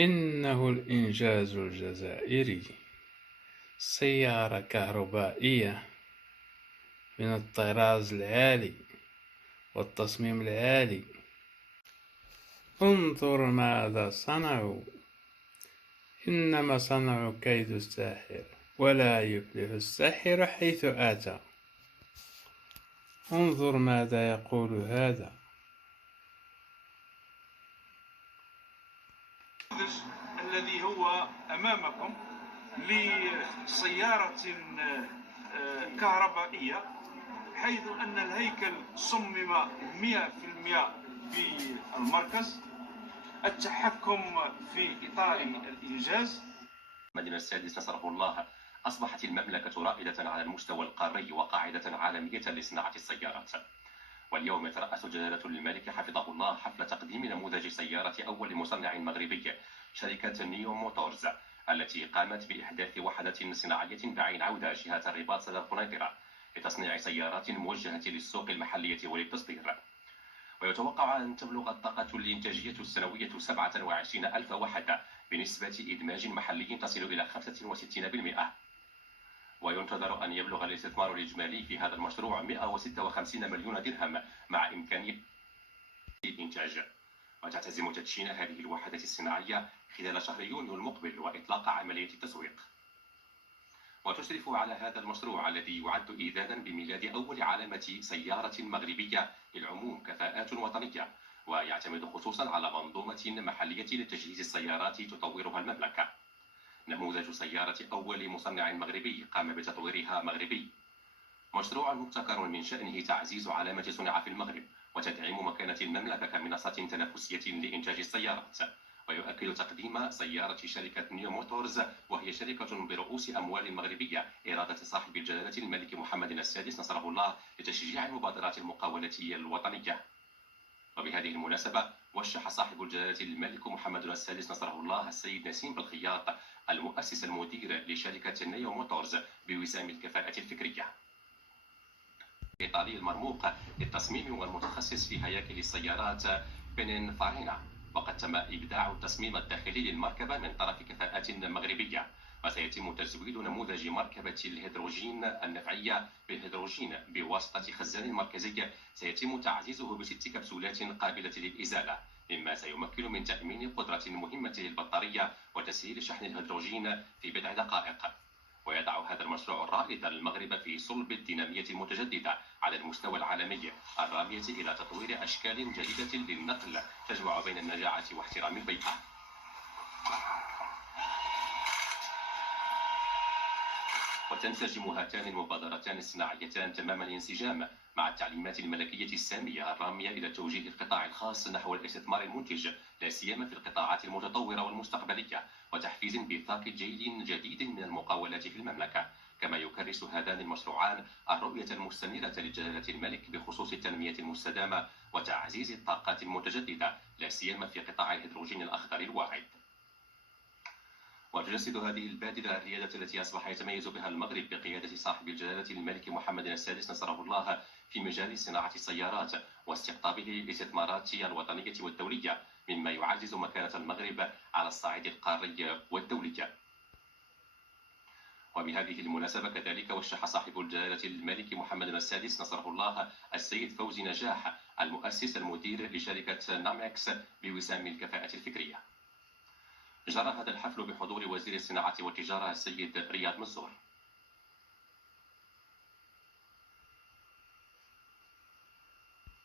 إنه الإنجاز الجزائري، سيارة كهربائية من الطراز العالي والتصميم العالي. انظر ماذا صنعوا، إنما صنعوا كيد الساحر، ولا يفلح الساحر حيث أتى. انظر ماذا يقول هذا. الذي هو أمامكم لسيارة كهربائية، حيث أن الهيكل صمم 100% بالمركز. التحكم في إطار الإنجاز. محمد السادس نصره الله، أصبحت المملكة رائدة على المستوى القاري وقاعدة عالمية لصناعة السيارات. واليوم يترأس جلالة الملك حفظه الله حفل تقديم نموذج سيارة أول مصنع مغربي، شركة نيو موتورز، التي قامت بإحداث وحدة صناعية بعين عودة جهة الرباط سد القنيطرة لتصنيع سيارات موجهة للسوق المحلية وللتصدير. ويتوقع أن تبلغ الطاقة الإنتاجية السنوية 27,000 وحدة بنسبة إدماج محلي تصل إلى 65%. وينتظر أن يبلغ الاستثمار الإجمالي في هذا المشروع 156 مليون درهم مع إمكانية الإنتاج. وتعتزم تدشين هذه الوحدة الصناعية خلال شهر يونيو المقبل وإطلاق عملية التسويق. وتشرف على هذا المشروع الذي يعد إيذانا بميلاد أول علامة سيارة مغربية للعموم كفاءات وطنية، ويعتمد خصوصا على منظومة محلية لتجهيز السيارات تطورها المملكة. نموذج سيارة أول مصنع مغربي قام بتطويرها مغربي، مشروع مبتكر من شأنه تعزيز علامة صنع في المغرب وتدعيم مكانة المملكة كمنصة تنافسية لإنتاج السيارات. ويؤكد تقديم سيارة شركة نيو موتورز، وهي شركة برؤوس أموال مغربية، إرادة صاحب الجلالة الملك محمد السادس نصره الله لتشجيع المبادرات المقاولاتية الوطنية. وبهذه المناسبة وشح صاحب الجلالة الملك محمد السادس نصره الله السيد نسيم بالخياط، المؤسس المدير لشركة نيو موتورز، بوسام الكفاءة الفكرية الإيطالي المرموق للتصميم والمتخصص في هياكل السيارات بينينفارينا. وقد تم إبداع التصميم الداخلي للمركبة من طرف كفاءات مغربية، وسيتم تزويد نموذج مركبة الهيدروجين النفعية بالهيدروجين بواسطة خزان مركزي سيتم تعزيزه ب6 كبسولات قابلة للإزالة، مما سيمكن من تأمين قدرة مهمة للبطارية وتسهيل شحن الهيدروجين في بضع دقائق. ويضع هذا المشروع الرائد المغرب في صلب الدينامية المتجددة على المستوى العالمي، الرامية إلى تطوير أشكال جديدة للنقل تجمع بين النجاعة واحترام البيئة. وتنسجم هاتان المبادرتان الصناعيتان تمام الانسجام مع التعليمات الملكية السامية الرامية إلى توجيه القطاع الخاص نحو الاستثمار المنتج، لا سيما في القطاعات المتطورة والمستقبلية، وتحفيز بيثاق جيل جديد من المقاولات في المملكة. كما يكرس هذان المشروعان الرؤية المستنيرة لجلالة الملك بخصوص التنمية المستدامة وتعزيز الطاقات المتجددة، لا سيما في قطاع الهيدروجين الأخضر الواعد. وتجسد هذه البادرة الريادة التي أصبح يتميز بها المغرب بقيادة صاحب الجلالة الملك محمد السادس نصره الله في مجال صناعة السيارات واستقطابه للاستثمارات الوطنية والدولية، مما يعزز مكانة المغرب على الصعيد القاري والدولي. وبهذه المناسبة كذلك وشح صاحب الجلالة الملك محمد السادس نصره الله السيد فوزي نجاح، المؤسس المدير لشركة نامكس، بوسام الكفاءة الفكرية. جرى هذا الحفل بحضور وزير الصناعة والتجارة السيد رياض منصور.